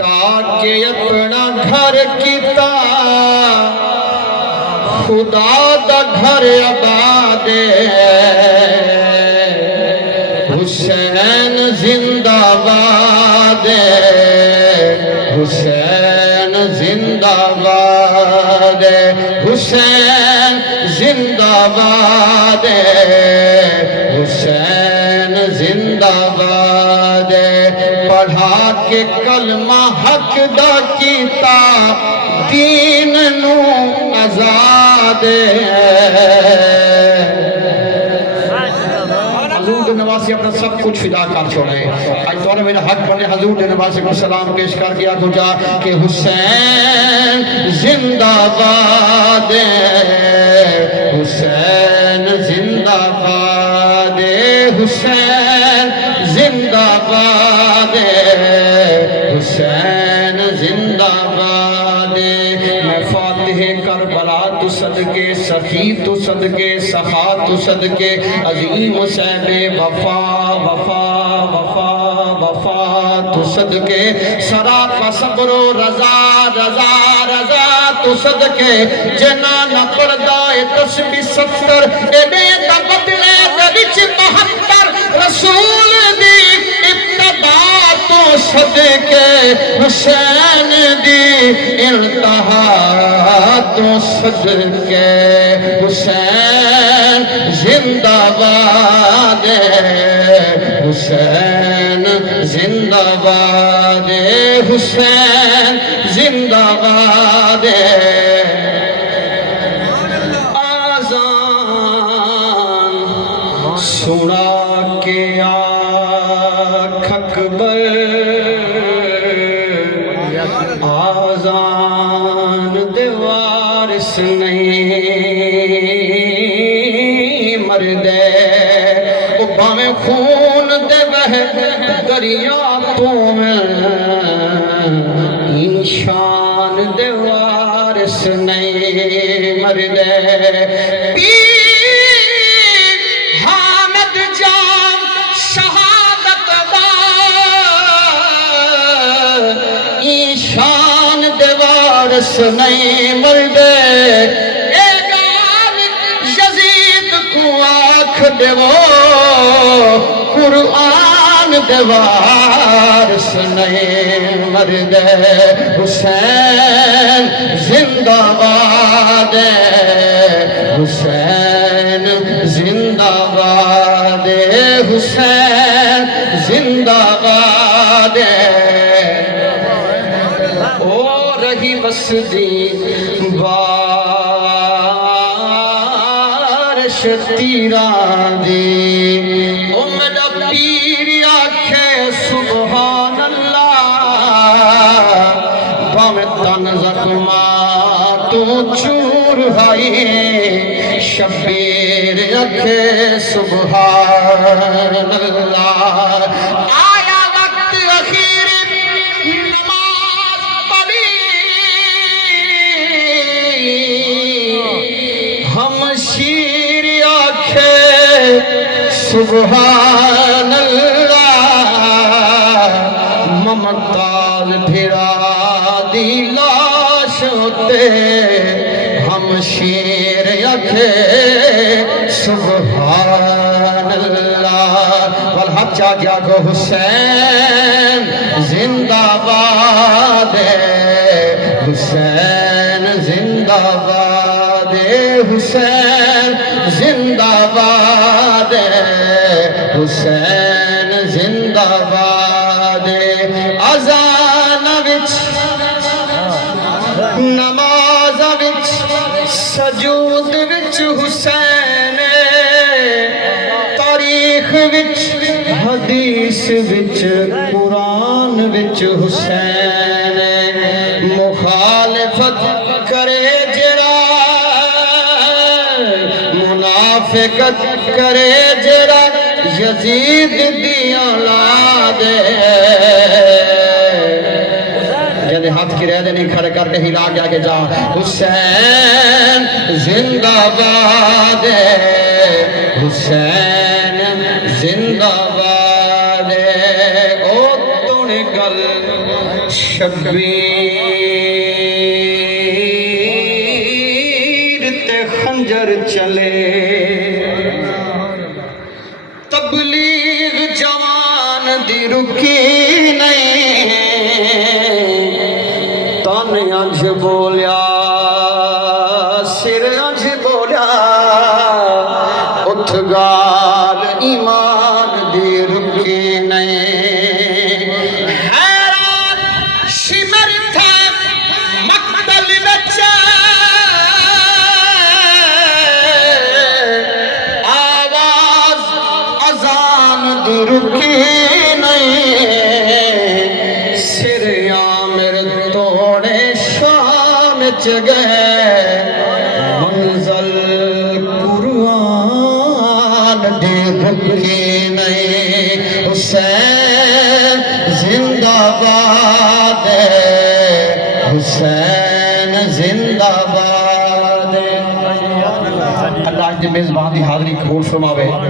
مٹا کے اپنا گھر کیتا خدا دا گھر آباد حسین زندہ باد حسین زندہ باد حسین زندہ باد حسین زندہ باد پڑھا کے کلمہ حق دا کیتا دین نو آزاد حضور دے نواسی اپنا سب کچھ فدا کر چھوڑے آج تو نے میرا حق بنے حضور دے نواسی کو سلام پیش کر دیا کو جا کہ حسین زندہ باد حسین زندہ باد حسین زندہ باد حسین زندہ باد میں فاتح کربلا تو صدقے سخی تو صدقے سخا تو صدقے عظیم صاحب وفا وفا وفا وفا تو صدقے سراپا صبر و رضا رضا رضا تو صدقے جنا نہ پردائے تسبیح 70 ایڈے دا بدلے دلچ 72 رسول دی ابتدا تو صدقے حسین دی انتہا تو صدقے حسین زندہ باد حسین زندہ باد حسین زندہ باد آذان سنا کے آنکھ اکبر آذان دیوارس نہیں مردے او باویں خون دے بہے دریا تو میں انشان دیوارس نہیں مردے پیر حامد جام شہادت دا ایشان دیوارس نہیں مردے اے گال یزید کو آنکھ دیو قرآن دیوارس نہیں مردے حسین زندہ باد حسین زندہ باد حسین زندہ باد او رہی بسدی بارش تیران دی او میرا پیر آکھے سبحان اللہ باویں تن زخماں تو چور ہائی شبیر آکھے سبحان اللہ آیا وقت اخیر نماز پڑھی ہم شیر آکھے سبحان اللہ ممتاز بھرا دی لاش ہوتے ہم شیر آکھے سبحان اللہ والحق چاہ گیا کو حسین زندہ باد حسین زندہ باد حسین زندہ باد حسین زندہ باد اذان وچ نماز وچ سجود وچ حسین تاریخ وچ حدیث وچ قرآن وچ حسین مخالفت کرے جرا منافقت کرے جرا یزید دی اولاد جدے ہاتھ کی رہ دے نہیں کھڑے کر دے ہلا کے آگے جا حسین زندہ باد حسین زندہ باد او تو نے گل شبیر تے خنجر چلے تبلیغ جوان دی رکی نہیں تن انج بولیا سر انج بولیا اٹھ گال ایمان دی رکی نہیں حیران شمر تھا مقتل بچہ آواز اذان دی رکی نہیں سر عامر توڑے شام چگئے منزل قرآن دی رکی نہیں حسین زندہ باد حسین زندہ باد اللہ اج میزبان دی حاضری قبول فرماوے